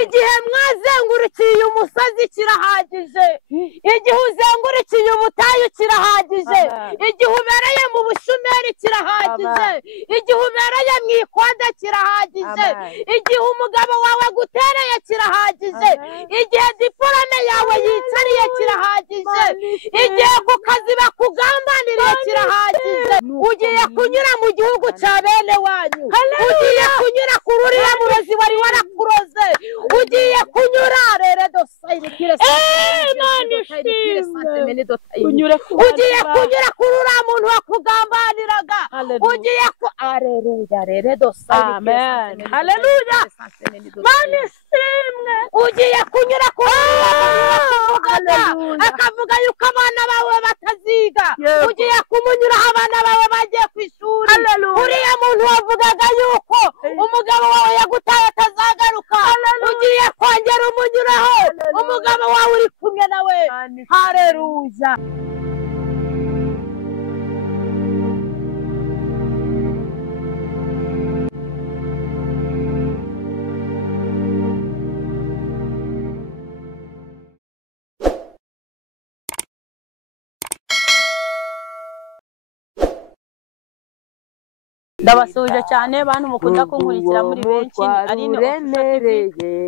igihe mwazengurukiye umusozi kirahagije, igihe uzengurukiye ubutayu kirahagije, igihe ubereye mu bushumeri kirahagije, igihe ubereye mu ikonde kirahagije, igihe umugabo wawe agutereye kirahagije, igihe diporome yawe yicariye kirahagije, igihe ku kazi bakugambaniriye kirahagije. Ugiye kunyura mu gihugu cya bene wanyu, ugiye kunyura ku ruriya murozi wari warakuroze, ugiye kunyura rero dosayire ugiye kunyura kuri uriya muntu wakugambaniraga, ugiye ku aleluya rero dosayire haleluya Mana ishimwe. Ugiye kunyura kuri akavuga yuko abana bawe bataziga, ugiye kumunyuraho abana bawe bagiye ku ishuri. Uriya muntu wavugaga yuko umugabo wawe yagutaye atazagaruka, ugiye kongera umunyuraho, umugabo wawe uri kumwe nawe. Haleluya. Ndabasuje cyane bantu mukunda kunkurikira muri benshi ari no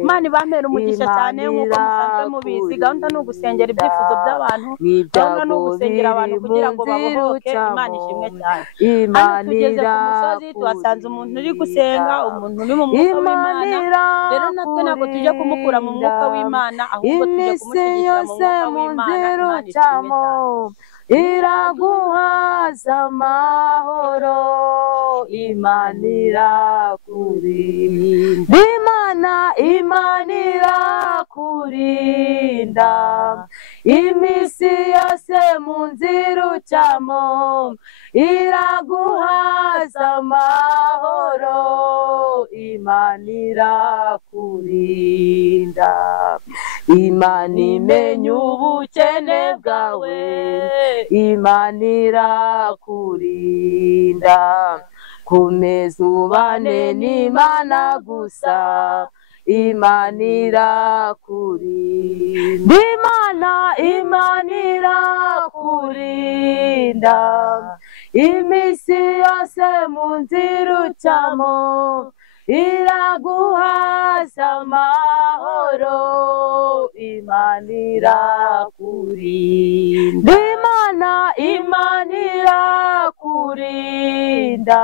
Imana bampera umugisha cyane nkuko musanzwe mubizi. Gahunda no gusengera ibyifuzo by'abantu, gahunda no gusengera abantu kugira ngo babohoke. Imana ishimwe cyane. Hano tugeze ku musozi tuhasanze umuntu uri gusenga, umuntu uri mu mwuka w'Imana. Rero natwe ntabwo tujye kumukura mu mwuka w'Imana, ahubwo tujye kumushyigikira mu mwuka w'Imana. Iraguhaza amahoro, Imana irakurinda, Imana irakurinda, iminsi yose mu nzira ucamo, iraguhaza amahoro, Imana irakurinda. Imana imenya ubukene bwawe, Imana irakurinda, komeza ubane n'Imana gusa, Imana irakurinda, Imana irakurinda, iminsi yose mu nzira ucamo, iraguhaza amahoro, Imana irakurinda, Imana irakurinda,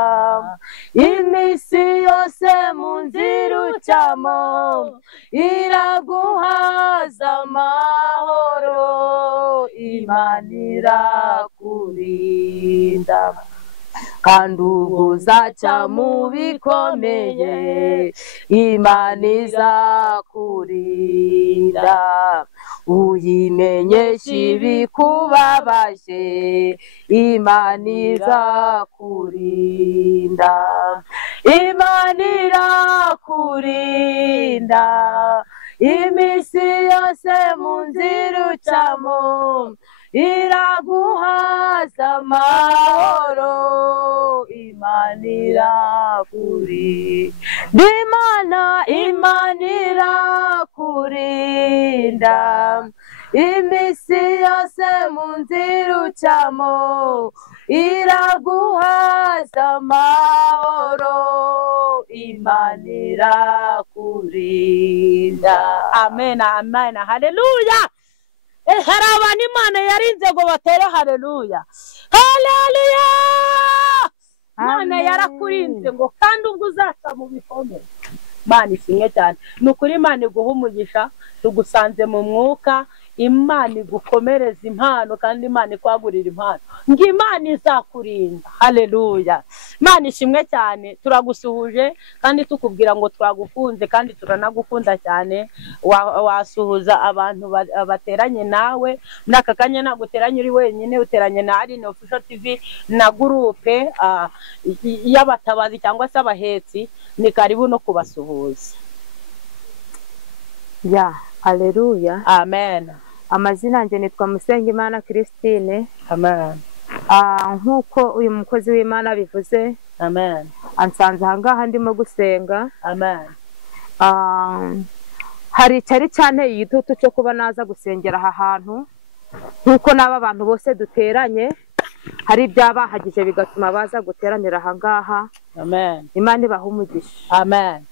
iminsi yose mu nzira ucamo, iraguhaza amahoro, Imana irakurinda. Kandi uzaca mu bikomeye, Imana izakurinda, uyimenyesha ibikubabaje, Imana izakurinda, Imana irakurinda, iminsi yose mu nzira ucamo, iraguhaza amahoro, Imana irakurinda, Imana irakurinda, iminsi yose mu nzira ucamo, iraguhaza amahoro, Imana irakurinda. Amen, amen, haleluya. Hari abantu Imana yarinze ngo batere haleluya, haleluya. Imana yarakurinze ngo kandi ubwo uzaca mu bikomeye. Imana ishimwe cyane. Ni ukuri Imana iguha umugisha, tugusanze mu mwuka, Imana igukomereza impano kandi Imana ikwagurira impano, ngo Imana izakurinda. Haleluya. Imana ishimwe cyane. Turagusuhuje kandi tukubwira ngo twagukunze kandi turanagukunda cyane. Wasuhuza abantu bateranye nawe muri aka kanya, ntabwo uteranye uri wenyine, uteranye na Aline Official TV na groupe y'abatabazi cyangwa se abahetsi. Ni karibu no kubasuhuza. Ya, haleluya. Amen. Amazina yanjye nitwa Musengimana Christine. Amen. Nkuko uyu mukozi w'Imana bivuze, amen, ansanze ahangaha ndimo gusenga. Amen. hari cyari cyanteye igitutu cyo kuba naza gusengera aha hantu nk'uko n'aba abantu bose duteranye hari ibyabahagije bigatuma baza guteranira aha ngaha. Amen. Imana ibahe umugisha. Amen.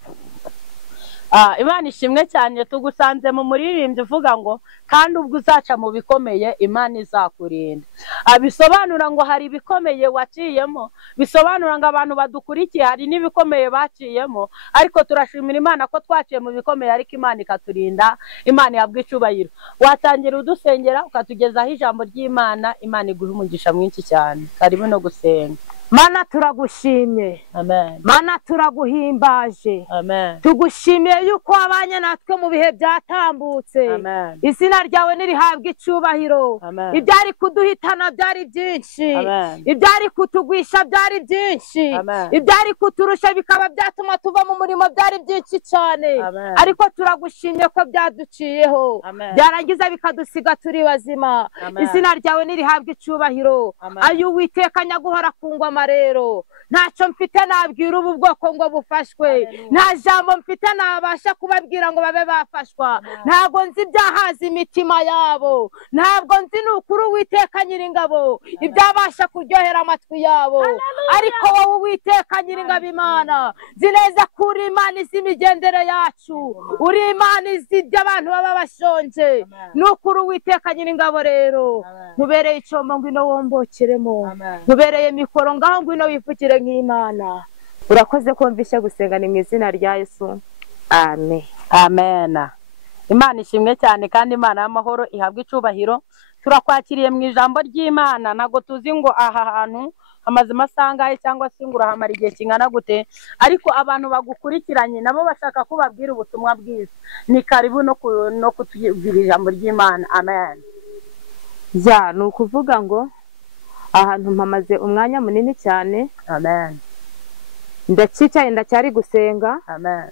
Imana ishimwe cyane. Tugusanze mu muririmbyi uvuga ngo kandi ubwo uzaca mu bikomeye Imana izakurinda. Bisobanura ngo hari ibikomeye waciyemo, bisobanura ngo abantu badukurikiye hari n'ibikomeye baciyemo, ariko turashimira Imana ko twaciye mu bikomeye ariko Imana ikaturinda. Imana yabwe icubahiro. Watangira udusengera ukatugezaho ijambo ry'Imana. Imana iguhe umugisha mwinshi cyane. Karibu no gusenga. Mana turagushimye. Amen. Mana turaguhimbaje. Amen. Tugushimiye yuko wabanye natwe mu bihe byatambutse. Amen. Izina ryawe nirihabwe icubahiro. Amen. Ibyari kuduhitana byari byinshi. Amen. Ibyari kutugwisha byari byinshi. Amen. Ibyari kuturusha bikaba byatuma tuva mu murimo byari byinshi cyane. Amen. Ariko turagushimye ko byaduciyeho. Amen. Byarangiza bikadusiga turi bazima. Amen. Izina ryawe nirihabwe icubahiro. Amen. Ayo Uwiteka nyaguhora kungwa rero ntacyo mfite nabwira ubu bwoko ngo bufashwe. Nta jambo mfite nabasha kubabwira ngo babe bafashwa. Ntabwo nzi ibyahaza imitima yabo, ntabwo nzi n'ukuri Uwiteka Nyiringabo ibyabasha kuryohera amatwi yabo. Ariko wowe Uwiteka Nyiringabo Imana, nzi neza ko uri Imana izi imigendere yacu, uri Imana izi ibyo abantu baba bashonje. N'ukuri Uwiteka Nyiringabo rero nkubereye icombo ngwino wombokeremo, nkubereye mikoro ngaho ngwino wipfukire nk'Imana. Urakoze kumvisha gusenga ni mu izina rya Yesu. Amen. Amen. Imana ishimwe cyane kandi Imana y'amahoro ihabwe icubahiro. Turakwakiriye mu ijambo ry'Imana. Nago tuzi ngo aha hantu hamaze amasangahe cyangwa se ngo urahamara igihe kingana gute, ariko abantu bagukurikiranye nabo bashaka kubabwira ubutumwa bwiza. Ni karibu no kutubwira ijambo ry'Imana. Amen. Ya ni ukuvuga ngo ahantu mpamaze umwanya munini cyane. Amen. Ndacicaye ndacyari gusenga. Amen.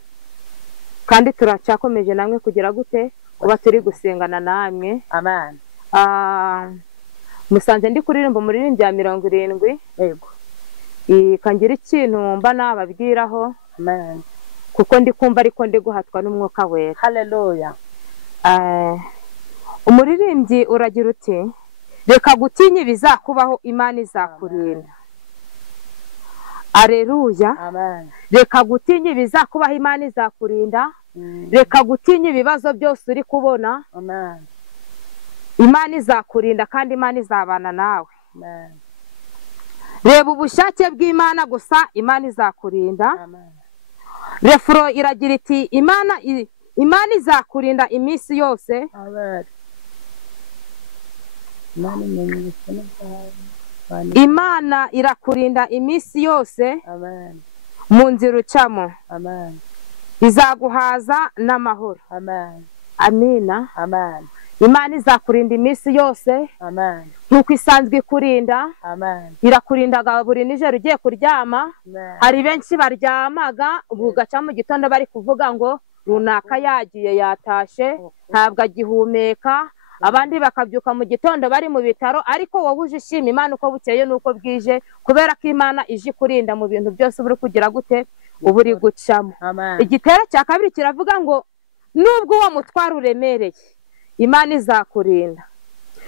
Kandi turacyakomeje namwe kugira gute kuba turi gusengana namwe. Amen. Musanze ndi kuririmba umuririmbyi ya 70. Yego. Kangira ikintu mba nababwiraho. Amen. Kuko ndi kumva ariko ndi guhatwa n'umwuka wera. Hallelujah. Umuririmbyi uragira uti reka gutinya ibizakubaho Imana izakurinda. Aleluya. Amen. Reka gutinya ibizakubaho Imana izakurinda. Reka gutinya ibibazo byose uri kubona. Amen. Imana izakurinda kandi Imana izabana nawe. Amen. Reba ubushake bw'Imana gusa Imana izakurinda. Amen. Refuro iragira iti Imana izakurinda iminsi yose. Amen. Imana irakurinda iminsi yose. Amen. Mu nzira ucamo. Amen. Izaguhaza n'amahoro. Amen. Amina. Amen. Imana izakurinda iminsi yose. Amen. Nkuko isanzwe ikurinda. Amen. Irakurindaga buri nijoro ugiye kuryama. Amen. Hari benshi baryamaga ugaca mu gitondo bari kuvuga ngo runaka yagiye yatashe ntabwo agihumeka. Abandi bakabyuka mu gitondo bari mu bitaro, ariko wowe uje ushima Imana uko bukeye nuko bwije, kubera ko Imana ije kurinda mu bintu byose buri kugira gute uburi gucamo. Igitero cya kabiri kiravuga ngo nubwo uwo mutwaro uremereye Imana izakurinda.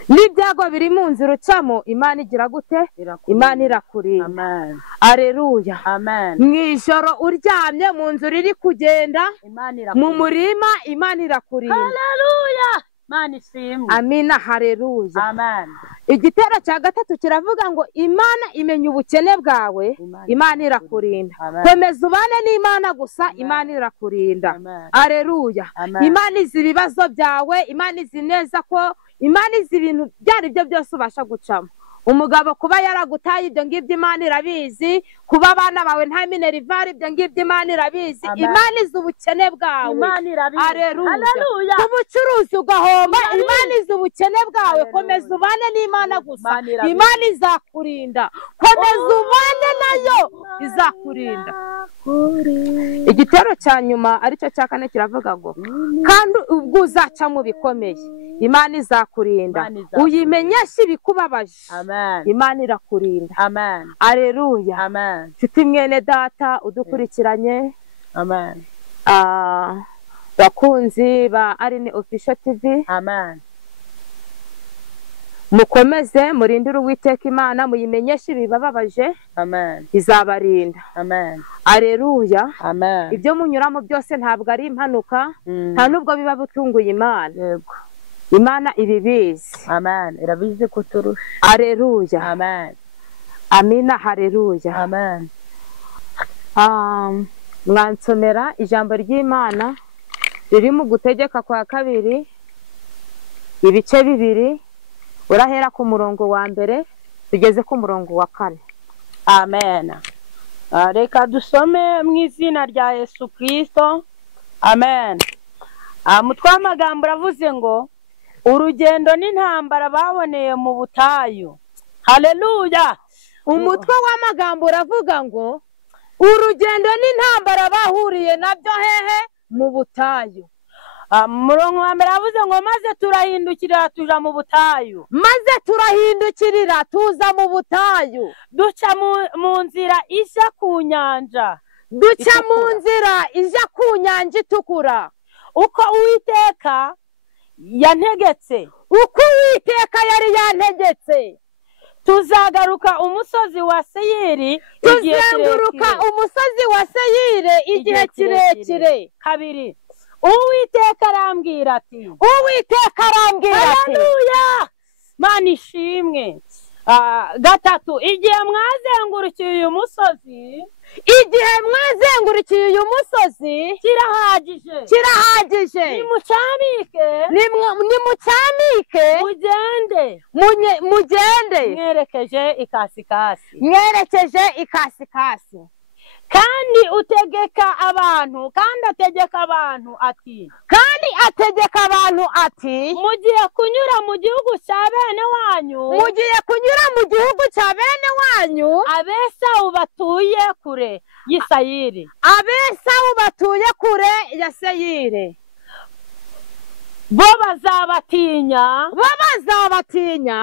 N'ibyago biri mu nzira ucamo Imana igira gute? Imana irakurinda. Amen. Aleluya. Amen. Mwijoro uryamye mu nzira iri kugenda mu murima Imana irakurinda. Haleluya. Imana ishimwe. Amina. Haleluya. Amen. Igitero cya gatatu kiravuga ngo Imana imenya ubukene bwawe, Imana irakurinda. Komeza ubane n'Imana gusa, Imana irakurinda. Aleluya. Imana izi ibibazo byawe, Imana izi neza ko Imana izi ibintu byari byo byose ubasha gucamo. Umugabo kuba yaragutaye ibyo ngibyo Imana irabizi, kuba abana bawe nta minerivare ibyo ngibyo Imana irabizi. Imana izi ubukene bwawe. Imana irabizi. Haleluya. Ubucuruzi ugahomba, Imana izi ubukene bwawe. Komeza ubane n'Imana gusa, Imana izakurinda. Komeza ubane nayo, izakurinda. Igitero cya nyuma aricyo cya kane kiravuga ngo kandi ubwo uzaca mu bikomeye Imana izakurinda, uyimenyeshe ibikubabaje. Imana irakurinda. Amen. Aleluya. Amen. Nshuti mwene data udukurikiranye, Amen. bakunzi ba Aline Official TV, amen, mukomeze murindire Uwiteka Imana, muyimenyeshe ibibababaje, amen, izabarinda. amen, Aleluya. amen, Ibyo munyuramo byose ntabwo ari impanuka, nta nubwo biba butunguye Imana. yego, Imana ibibizi. amen, irabizi kuturusha. Aleluya. Amen, Amina. Haleluya. amen, mwansomera ijambo ry'Imana riri mu Gutegeka kwa 2 ibice 2, urahera ku murongo wa 1 tugeze ku murongo wa 4. amen. Reka dusome mu izina rya Yesu Kristo. Amen. Mutwe w'amagambo uravuze ngo urugendo n'intambara baboneye mu butayu. Haleluya. Umutwe w'amagambo uravuga ngo urugendo n'intambara bahuriye nabyo hehe? Mu butayu. Murongo wa 1 avuze ngo maze turahindukirira tuja mu butayu. Maze turahindukirira tuza mu butayu. Duca mu nzira ija ku nyanja. Duca mu nzira ija ku nyanja itukura. Uko Uwiteka yantegetse. Uko Uwiteka yari yantegetse. Tuzagaruka umusozi wa Seyiri. Tuzenguruka umusozi wa Seyiri igihe kirekire. 2. Uwiteka arambwira ati. Uwiteka arambwira ati. Haleluya. Mana ishimwe. 3. Igihe mwazengurukiye uyu musozi. Igihe mwazengurukiye uyu musozi kirahagije. Kirahagije. Nimucamike. Nimucamike. Mugende. Mugende. Mwerekeje ikasikasi. Mwerekeje ikasikasi. Kandi ategeka abantu ati. Kandi ategeka abantu ati. Mugiye kunyura mu gihugu cya bene wanyu. Mugiye kunyura mu gihugu cya bene wanyu. Abesawu batuye kure y'Iseyiri. Abesawu batuye kure ya Seyiri. Bo bazabatinya.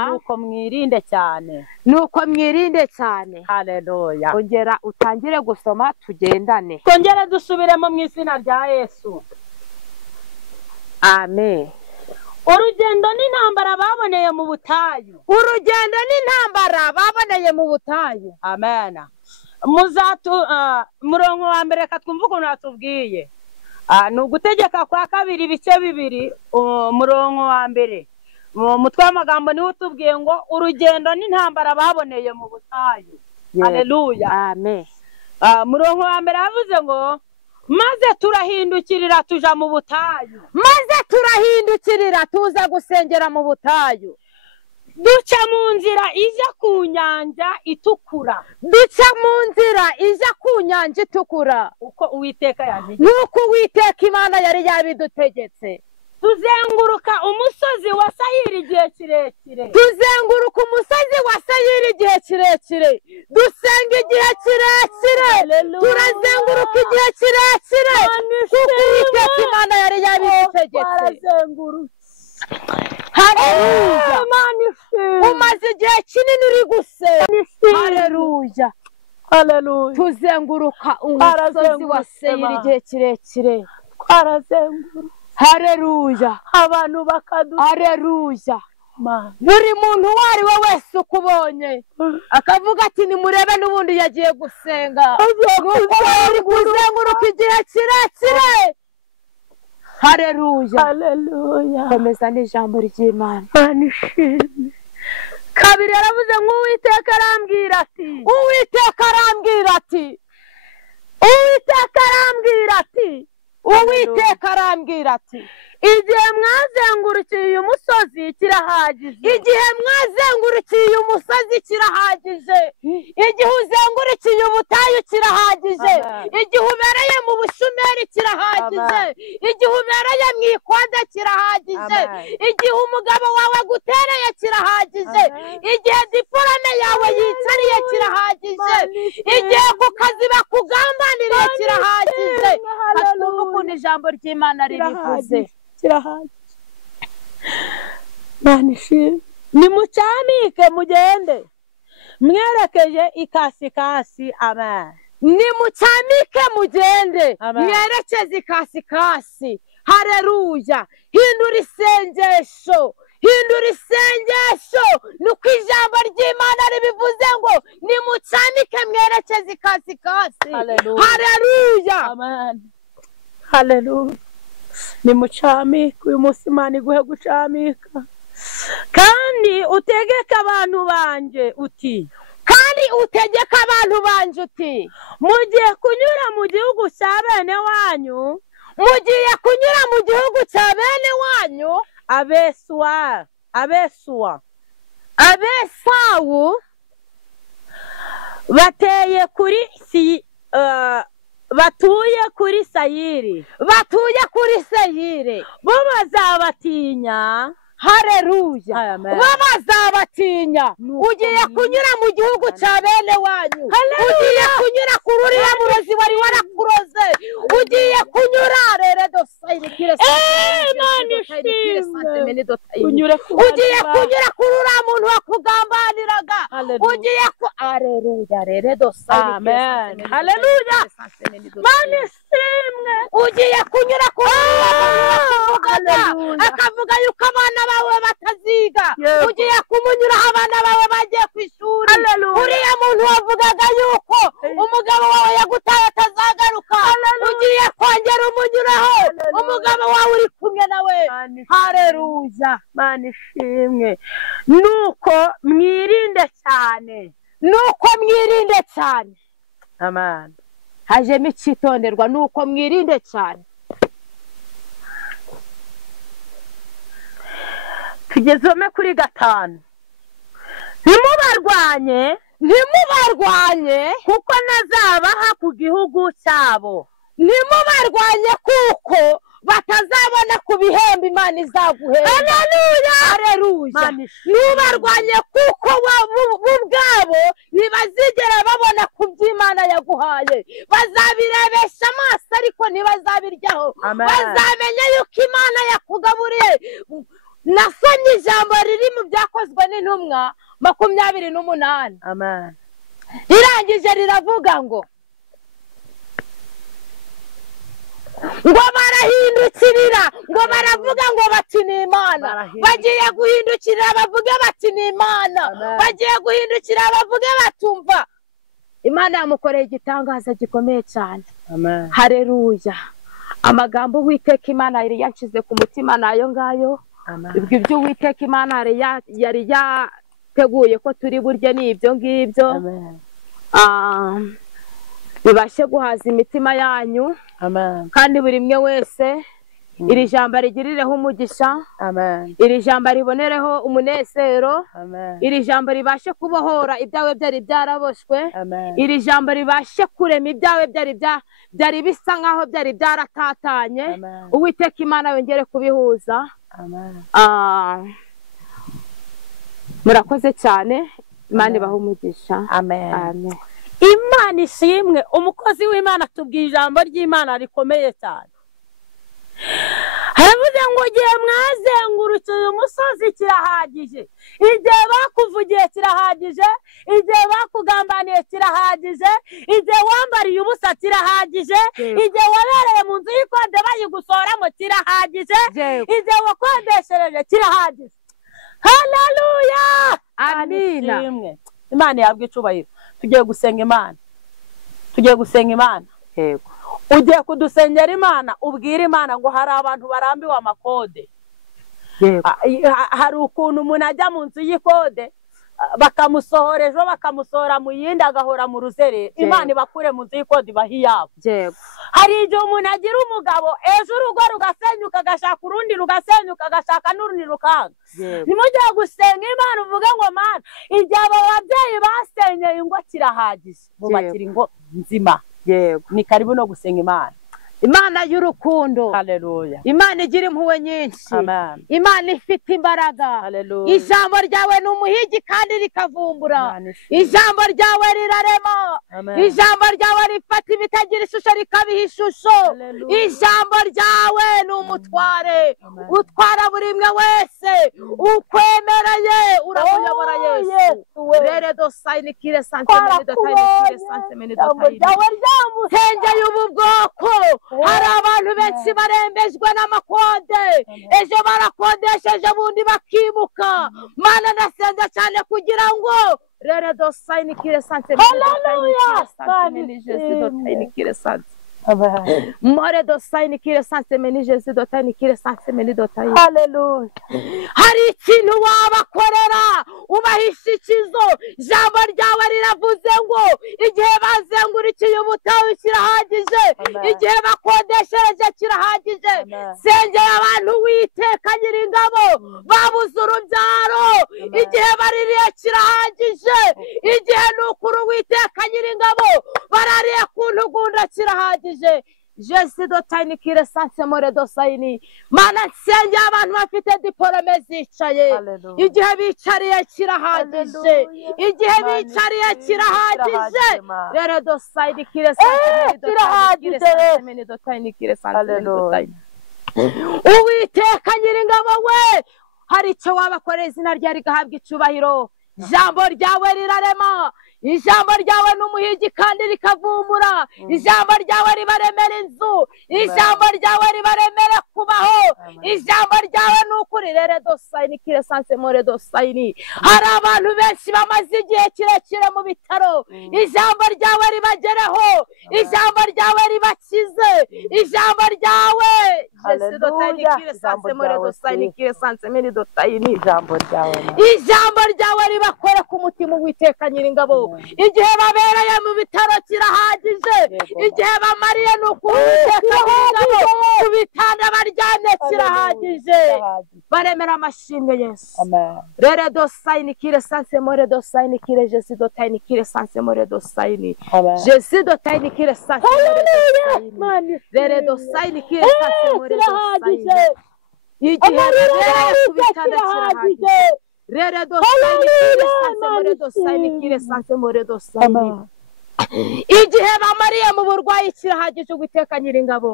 Nuko mwirinde cyane. Haleluya. Ongera utangire gusoma tugendane. Twongere dusubiremo mu izina rya Yesu. Amen. Urugendo n'intambara baboneye mu butayu. Urugendo n'intambara baboneye mu butayu. Amen. Murongo wa 1 reka twumve ukuntu atubwiye. Ni Ugutegeka kwa 2 ibice 2 umurongo wa 1. Mutwe w'amagambo niwe utubwiye ngo urugendo n'intambara baboneye mu butayu. Haleluya. Amen. Murongo wa 1 yavuze ngo maze turahindukirira tuja mu butayu. Maze turahindukirira tuza gusengera mu butayu. Duca mu nzira ija ku nyanja itukura. Duca mu nzira ija ku nyanja itukura. Uko Uwiteka yantegetse. Nuko Uwiteka Imana yari yabidutegetse. Tuzenguruka umusozi wa Seyiri igihe kirekire. Tuzenguruka umusozi wa Seyiri igihe kirekire. Dusenga igihe kirekire. Turazenguruka igihe kirekire. Kuko Uwiteka Imana yari yabidutegetse. Haleluya. Umaze igihe kinini uri gusenga. Haleluya. Haleluya. Tuzenguruka umusozi wa Seyiri igihe kirekire. Twarazenguruka. Haleluya. Abantu bakaduha. Haleluya. Buri muntu wari we wese ukubonye akavuga ati nimurebe n'ubundi yagiye gusenga. Kuzenguruka igihe kirekire. Haleluya. Haleluya. Komeza n'ijambo ry'Imana. Manishimwe. 2 yaravuze ngo Uwiteka arambwira ati. Uwiteka arambwira ati. Uwiteka arambwira ati. Uwiteka arambwira ati. Igihe mwazengurukiye uyu musozi kirahagije. Igihe mwazengurukiye uyu musozi kirahagije. Igihe uzengurukiye ubutayu kirahagije. Igihe ubereye mu bushumeri kirahagije. Igihe ubereye mu ikwada kirahagije. Igihe umugabo wawe agutereye kirahagije. Igihe diporome yawe yicariye kirahagije. Igihe ku kazi bakugambaniriye kirahagije. Hatumva ukuntu ijambo ry'Imana ribivuze. Manishimwe. Nimucamike mugende. Mwerekeje ikasikasi. Amen. Nimucamike mugende. Mwerekeze ikasikasi. hareruya hindura isengesho nuko ijambo ry'Imana ribivuze ngo nimucanike mwerekeze ikasikasi. Hareruya. Amen. Haleluya. Nimucamike uyu munsi Imana iguhe gucamika kandi utegeka abantu banje uti mugiye kunyura mu gihugu cya bene wanyu Abesawu batuye kuri Sayiri bo bazabatinya. Hareruya. Bo bazabatinya. Ugiye kunyura mu gihugu cya bene wanyu. Ugiye kunyura kuri uriya murozi wari warakuroze. Ugiye kunyura ugiye kunyura kuri uriya muntu wakugambaniraga. Ugiye Amen. Haleluya. Mana ishimwe. Ugiye kunyura kuri akavuga yuko abana bawe bataziga. Ugiye kumunyuraho abana bawe bagiye ku ishuri. Uriya muntu wavugaga yuko umugabo wawe yagutaye atazagaruka. Ugiye kongera umunyuraho. Umugabo wawe uri kumwe nawe. Hareruya. Mana ishimwe. Nuko mwirinde cyane. Amen. Hajemo icyitonderwa nuko mwirinde cyane. Tugezome kuri 5. Ntimubarwanye kuko nazabaha ku gihugu cyabo. Ntimubarwanye kuko batazabona ku bihembo Imana izaguhemba. Hareruya. Ntubarwanye kuko ubwabo ntibazigera babona ku by'Imana yaguhaye. Bazabirebesha amaso ariko ntibazabiryaho. Bazamenya yuko Imana yakugaburiye. Nasomye ijambo riri mu Byakozwe n'Intumwa 28. Amen. Irangije riravuga ngo barahindukirira ngo baravuga ngo bati ni Imana. Bagiye guhindukirira bavuge bati ni Imana. Bagiye guhindukira bavuge batumva. Imana yamukoreye igitangaza gikomeye cyane. Amen. Hareruya. Amagambo Uwiteka Imana yari yanshize ku mutima nayo ngayo. Ibyo Uwiteka Imana yari yateguye ko turi burye n'ibyo ngibyo. Bibashe guhaza imitima yanyu. Kandi buri mwe wese iri jambo rigirireho umugisha. Iri jambo ribonereho umunezero. Iri jambo ribashe kubohora ibyawe byari byaraboshwe. Iri jambo ribashe kurema ibyawe byari bisa nkaho byari byaratatanye. Uwiteka Imana yongere kubihuza. Murakoze cyane. Imana ibahe umugisha. Amen. Imana ishimwe. Umukozi w'Imana tubwiye ijambo ry'Imana rikomeye cyane. Haravuze ngo giye mwazengurutse uyu musozi kirahagije. Igihe bakuvugiye kirahagije. Igihe bakugambaniye kirahagije. Igihe wambariye ubusa kirahagije. Igihe wabereye mu nzu y'ikode bayigusoramo kirahagije. Igihe wakodeshereje kirahagije. Haleluya. Amina. Imana yabwe icubahiro. Tugiye gusenga Imana. Yego. Ugiye kudusengera Imana, ubwira Imana ngo hari abantu barambiwe amakode. Yego. Hari ukuntu umuntu ajya mu nzu y'ikode bakamusohora ejo bakamusohora mu yindi agahora mu ruzerero. Imana ibakure mu nzu y'ikode bahiyabo. Yego. Hari igihe umuntu agira umugabo ejo urugo rugasenyuka agashaka urundi rugasenyuka agashaka n'urundi rukanga. Nimujye gusenga Imana uvuga ngo Mana igihe aba babyeyi basenyeye ingo kirahagije bubakira ingo nzima. Yego. Ni karibu no gusenga Imana. Imana y'urukundo. Haleluya. Imana igira impuhwe nyinshi. Amen. Imana ifite imbaraga. Haleluya. Ijambo ryawe ni umuhigi kandi rikavumbura. Ijambo ryawe rirarema. Ijambo ryawe rifata ibitagira ishusho rikabiha ishusho. Ijambo ryawe ni umutware. Utwara buri mwe wese. Ukwemereye uramuyobora Yesu. Rere dosayini kire santemeni dotayini kire santemeni dotayini. Sengeye ubu bwoko hari abantu benshi barembejwe n'amakode ejo barakodesheje bundi bakimuka mana ndasenga cyane kugira ngo rero dosaynikire sanse more dosaynikire sanse meni Jesu dotaynikire sanse meni dotayi. Haleluya. Hari ikintu wabakorera ubahisha ikizo ijambo ryawe riravuze ngo igihe bazengurikiye ubutayu kirahagije igihe bakodeshereje kirahagije. Sengera abantu Uwiteka Nyiringabo babuze urubyaro igihe baririye kirahagije igihe n'ukuri Uwiteka Nyiringabo barariye ku ntugunda kirahagije. Jesu dotaynikire sanse more dosayini. Mana nsenge abantu bafite diporome zicaye igihe bicariye kirahagije igihe bicariye kirahagije. Rero dosaynikire sanse kirahagije dotaynikire sanse dotayini. Uwiteka Nyiringabo we hari icyo wabakorera izina rye rigahabwa icyubahiro. Ijambo ryawe rirarema ijambo ryawe n'umuhigi kandi rikavumbura ijambo ryawe ribaremera inzu ijambo ryawe ribaremera kubaho ijambo ryawe n'ukuri. Rero dosaynikire sanse more dosayini. Hari abantu benshi bamaze igihe kirekire mu bitaro ijambo ryawe ribagereho ijambo ryawe ribakize ijambo ryawe Jesu dotaynikire sanse more dosaynikire sanse meni dotayini. Ijambo ryawe ribakore ku mutima Uwiteka Nyiringabo. Igihe babereye mu bitaro kirahagije igihe bamariye n'ukuri Uwiteka Nyiringabo ku bitanda baryamye kirahagije. Baremera amashimwe Yesu. Rero dosaynikire sanse more dosaynikire Jesu dotaynikire sanse more dosayini. Jesu dotaynikire sanse more dosayini. Rero dosaynikire sanse more dosayini. Igihe babereye ku bitanda kirahagije. Rero dosaynikire sanse more dosaynikire sanse more dosayini. Igihe bamariye mu burwayi kirahagije Uwiteka Nyiringabo.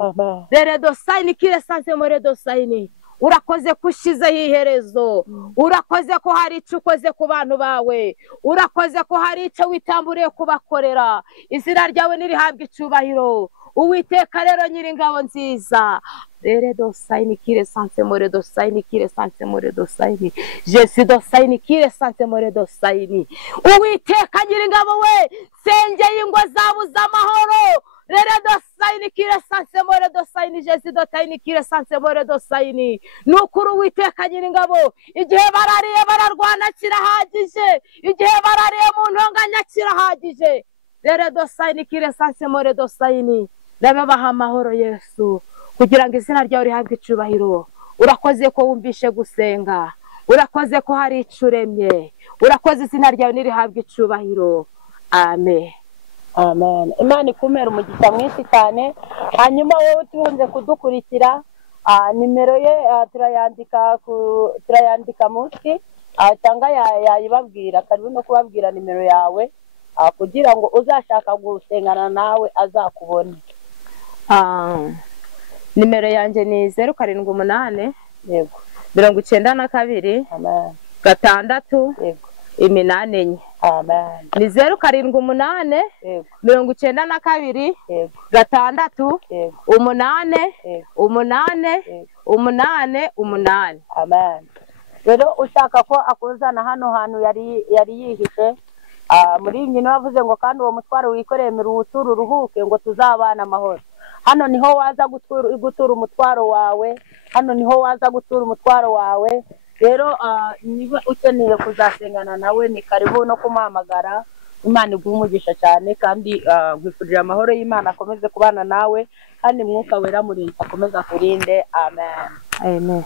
Rero dosaynikire sanse more dosayini. Urakoze kushizeho iherezo urakoze ko hari icyo ukoze ku bantu bawe urakoze ko hari icyo witamburiye kubakorera. Izina ryawe nirihabwe icyubahiro Uwiteka rero Nyiringabo nziza. Rero dosaynikire sanse more dosaynikire sanse more dosayini. Jesu dosaynikire sanse more dosayini. Uwiteka Nyiringabo we sengeye ingo zabuze amahoro. Rero dosaynikire sanse more dosayini Jesu dotaynikire sanse more dosayini. Nukuri Uwiteka Nyiringabo igihe barariye bararwana kirahagije igihe barariye mu ntonganya kirahagije. Rero dosaynikire sanse more dosayini. Ndabaha amahoro Yesu kugira ngo izina ryawe rihabwe icyubahiro. Urakoze ko wumvishe gusenga urakoze ko hari icyo uremye urakoze izina ryawe nirihabwe icyubahiro. Amen. Amen. Imana ikumera umugisha mwinshi cyane. Hanyuma wowe tuwunze kudukurikira nimero ye turayandika munsi cyangwa yayibabwira karibu no kubabwira nimero yawe kugira ngo uzashaka gusengana nawe azakubone. Nimero yanjye ni 078 yego 92 amen 6 yego 8 amen ni 078 yego 92 yego 6 yego 8 yego 8 amen. Rero ushaka ko akuzana hano hantu yari yihishe muri nyine wavuze ngo kandi uwo mutwaro wikoreye mu ruhuturu ruhuke ngo tuzabana amahoro. Hano niho waza gutura umutwaro wawe hano niho waza gutura umutwaro wawe. Rero niba ukeneye kuzasengana nawe ni karibu no kumuhamagara. Imana iguhe umugisha cyane kandi nkwifurije amahoro y'Imana akomeze kubana nawe kandi mwuka wera murinzi akomeza kurinde. Amen. Amen.